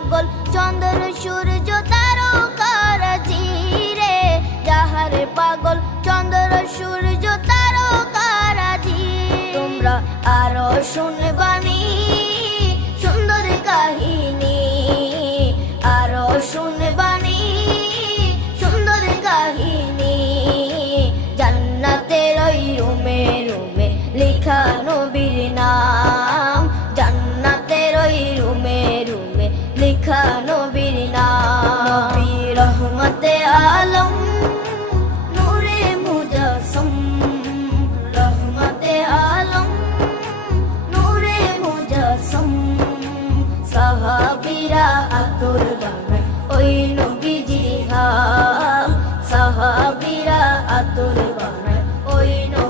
পাগল চন্দ্র সূর্য তারকারাজি রে, যাহারে পাগল চন্দ্র সূর্য তারকারাজি। তোমরা আরো শুনবানি